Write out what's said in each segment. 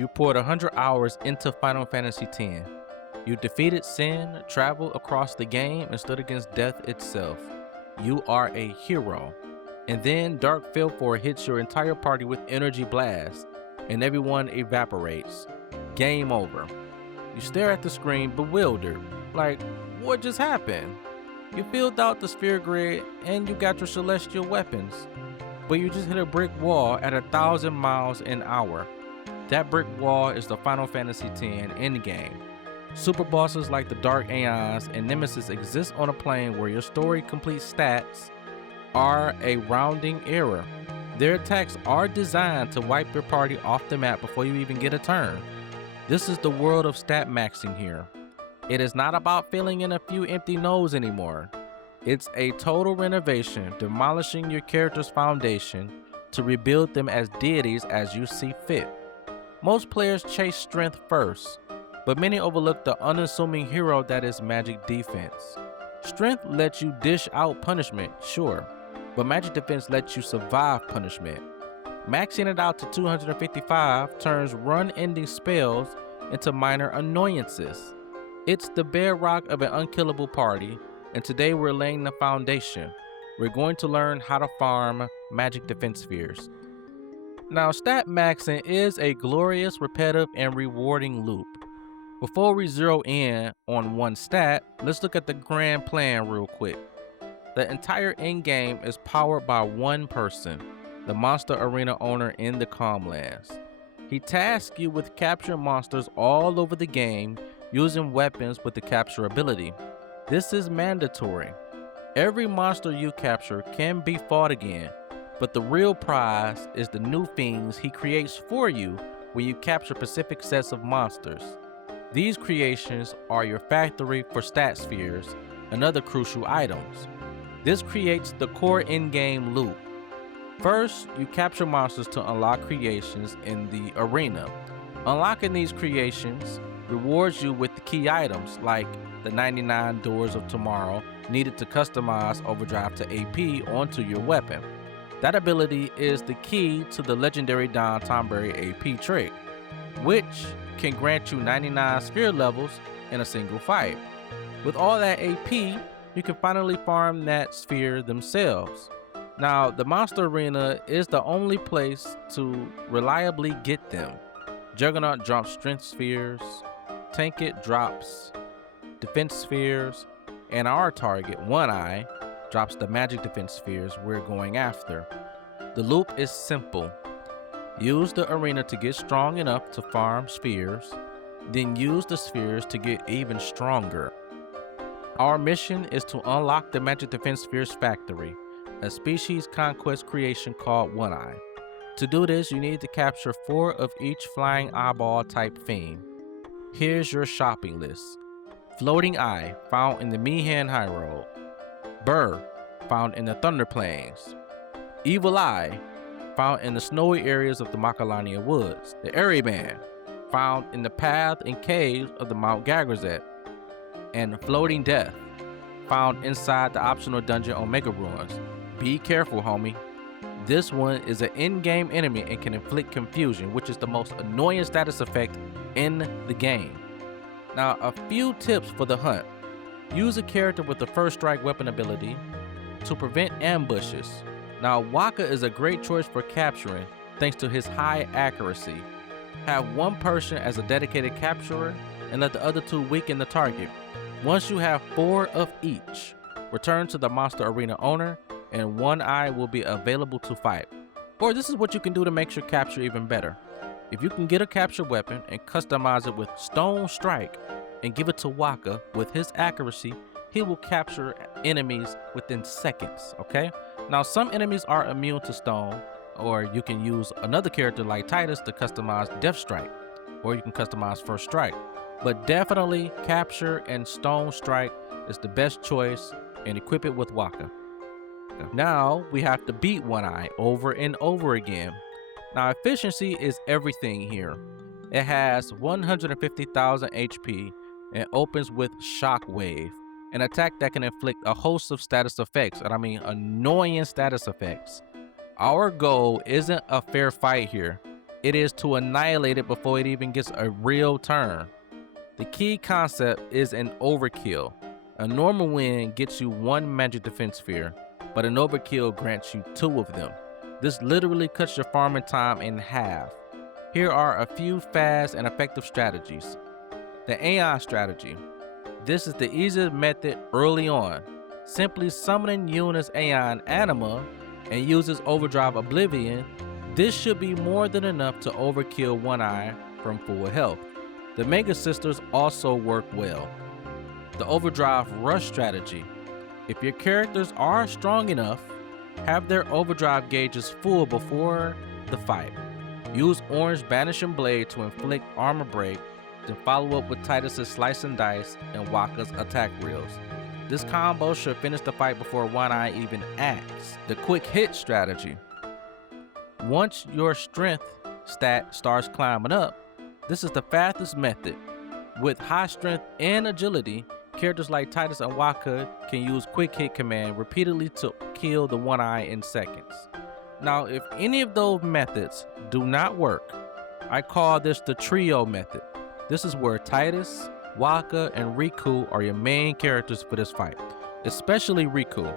You poured 100 hours into Final Fantasy X. You defeated sin, traveled across the game, and stood against death itself. You are a hero. And then Dark Philfor hits your entire party with energy blast, and everyone evaporates. Game over. You stare at the screen bewildered, like, what just happened? You filled out the sphere grid and you got your celestial weapons, but you just hit a brick wall at 1,000 miles an hour. That brick wall is the Final Fantasy X endgame. Super bosses like the Dark Aeons and Nemesis exist on a plane where your story complete stats are a rounding error. Their attacks are designed to wipe your party off the map before you even get a turn. This is the world of stat maxing here. It is not about filling in a few empty nodes anymore. It's a total renovation, demolishing your character's foundation to rebuild them as deities as you see fit. Most players chase strength first, but many overlook the unassuming hero that is magic defense. Strength lets you dish out punishment, sure, but magic defense lets you survive punishment. Maxing it out to 255 turns run-ending spells into minor annoyances. It's the bedrock of an unkillable party, and today we're laying the foundation. We're going to learn how to farm magic defense spheres. Now, stat maxing is a glorious, repetitive, and rewarding loop. Before we zero in on one stat, let's look at the grand plan real quick. The entire endgame is powered by one person, the monster arena owner in the Calmlands. He tasks you with capturing monsters all over the game using weapons with the capture ability. This is mandatory. Every monster you capture can be fought again, but the real prize is the new things he creates for you when you capture specific sets of monsters. These creations are your factory for stat spheres and other crucial items. This creates the core endgame loop. First, you capture monsters to unlock creations in the arena. Unlocking these creations rewards you with the key items like the 99 Doors of Tomorrow needed to customize Overdrive to AP onto your weapon. That ability is the key to the legendary Don Tomberry AP trick, which can grant you 99 sphere levels in a single fight. With all that AP, you can finally farm that sphere themselves. Now, the Monster Arena is the only place to reliably get them. Juggernaut drops strength spheres, Tankit drops defense spheres, and our target, One Eye, drops the magic defense spheres we're going after. The loop is simple. Use the arena to get strong enough to farm spheres, then use the spheres to get even stronger. Our mission is to unlock the Magic Defense Spheres Factory, a species conquest creation called One Eye. To do this, you need to capture 4 of each flying eyeball type theme. Here's your shopping list. Floating Eye, found in the Mihan High Road. Burr, found in the Thunder Plains. Evil Eye, found in the snowy areas of the Macalania Woods. The Ereban, found in the path and caves of the Mount Gagrazet. And Floating Death, found inside the optional dungeon Omega Ruins. Be careful, homie. This one is an in-game enemy and can inflict confusion, which is the most annoying status effect in the game. Now, a few tips for the hunt. Use a character with the First Strike weapon ability to prevent ambushes. Now, Waka is a great choice for capturing thanks to his high accuracy. Have one person as a dedicated capturer and let the other 2 weaken the target. Once you have 4 of each, return to the Monster Arena owner and One Eye will be available to fight. Or this is what you can do to make your capture even better. If you can get a capture weapon and customize it with Stone Strike and give it to Waka with his accuracy, he will capture enemies within seconds, okay? Now, some enemies are immune to stone, or you can use another character like Titus to customize Death Strike, or you can customize First Strike. But definitely Capture and Stone Strike is the best choice, and equip it with Waka. Now we have to beat One Eye over and over again. Now efficiency is everything here. It has 150,000 HP and opens with Shockwave, an attack that can inflict a host of status effects, and I mean annoying status effects. Our goal isn't a fair fight here. it is to annihilate it before it even gets a real turn. The key concept is an overkill. A normal win gets you 1 magic defense sphere, but an overkill grants you 2 of them. This literally cuts your farming time in half. Here are a few fast and effective strategies. The AI strategy. This is the easiest method early on. Simply summoning Yuna's AI and Anima and uses Overdrive Oblivion. This should be more than enough to overkill One Eye from full health. The Mega Sisters also work well. The Overdrive Rush strategy. If your characters are strong enough, have their overdrive gauges full before the fight. Use Orange Banishing Blade to inflict armor break, then follow up with Titus's Slice and Dice and Wakka's attack reels. This combo should finish the fight before One Eye even acts. The Quick Hit strategy. Once your strength stat starts climbing up, this is the fastest method. With high strength and agility, characters like Titus and Wakka can use Quick Hit command repeatedly to kill the One Eye in seconds. Now, if any of those methods do not work, I call this the trio method. This is where Titus, Wakka, and Riku are your main characters for this fight, especially Riku.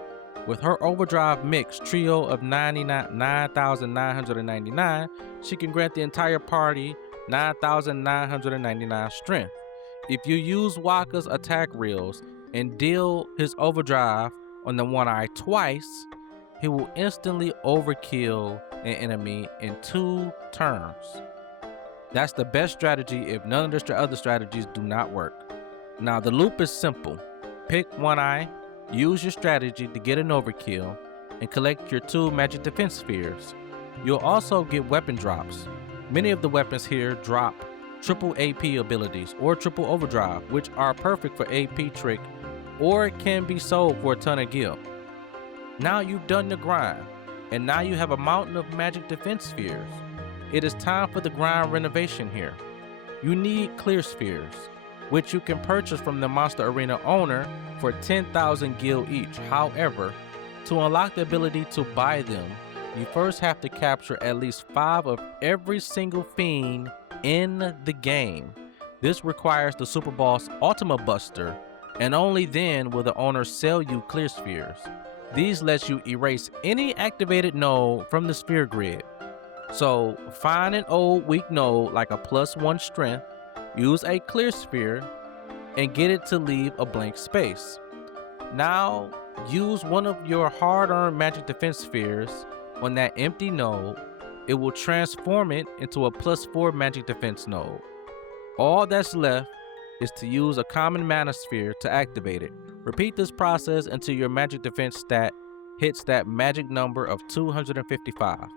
With her overdrive mix trio of 9,999, she can grant the entire party 9,999 strength. If you use Wakka's attack reels and deal his overdrive on the One Eye twice, he will instantly overkill an enemy in 2 turns. That's the best strategy if none of the other strategies do not work. Now the loop is simple. Pick One Eye, use your strategy to get an overkill, and collect your 2 magic defense spheres. You'll also get weapon drops. Many of the weapons here drop triple AP abilities or triple overdrive, which are perfect for AP trick or can be sold for a ton of gil. Now you've done the grind, and now you have a mountain of magic defense spheres. It is time for the grind renovation here. You need clear spheres, which you can purchase from the Monster Arena owner for 10,000 gil each. However, to unlock the ability to buy them, you first have to capture at least 5 of every single fiend in the game. This requires the Super Boss Ultima Buster, and only then will the owner sell you clear spheres. These let you erase any activated node from the sphere grid. So find an old weak node like a +1 strength, use a clear sphere, and get it to leave a blank space. Now use one of your hard-earned magic defense spheres on that empty node. It will transform it into a +4 magic defense node. All that's left is to use a common mana sphere to activate it. Repeat this process until your magic defense stat hits that magic number of 255.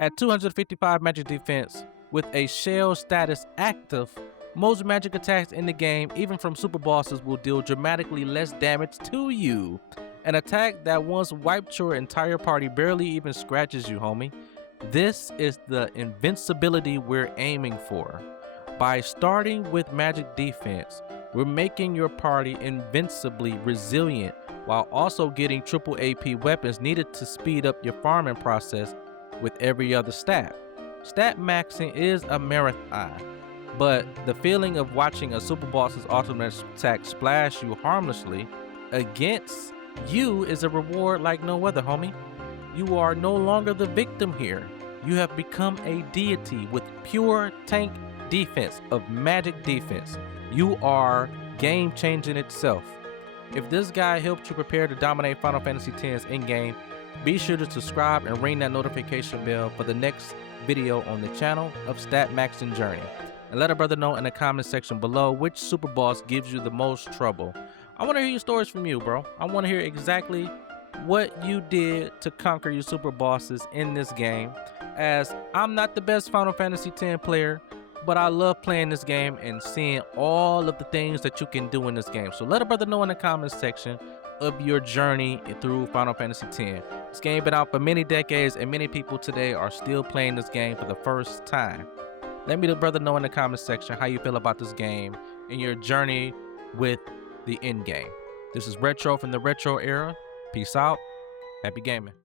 At 255 magic defense, with a shell status active, most magic attacks in the game, even from super bosses, will deal dramatically less damage to you. An attack that once wiped your entire party barely even scratches you, homie. This is the invincibility we're aiming for. By starting with magic defense, we're making your party invincibly resilient while also getting triple AP weapons needed to speed up your farming process with every other stat. Stat maxing is a marathon, but the feeling of watching a super boss's ultimate attack splash you harmlessly against you is a reward like no other, homie. You are no longer the victim here. You have become a deity with pure tank defense of magic defense. You are game changing itself. If this guide helped you prepare to dominate Final Fantasy X's in-game, be sure to subscribe and ring that notification bell for the next video on the channel of Stat Maxing Journey. And let a brother know in the comment section below which super boss gives you the most trouble. I want to hear your stories from you, bro. I want to hear exactly what you did to conquer your super bosses in this game, as I'm not the best Final Fantasy X player, but I love playing this game and seeing all of the things that you can do in this game. So let a brother know in the comments section of your journey through Final Fantasy X. This game been out for many decades, and many people today are still playing this game for the first time. Let me, the brother, know in the comments section how you feel about this game and your journey with the end game. This is Retro from the Retro Era. Peace out. Happy gaming.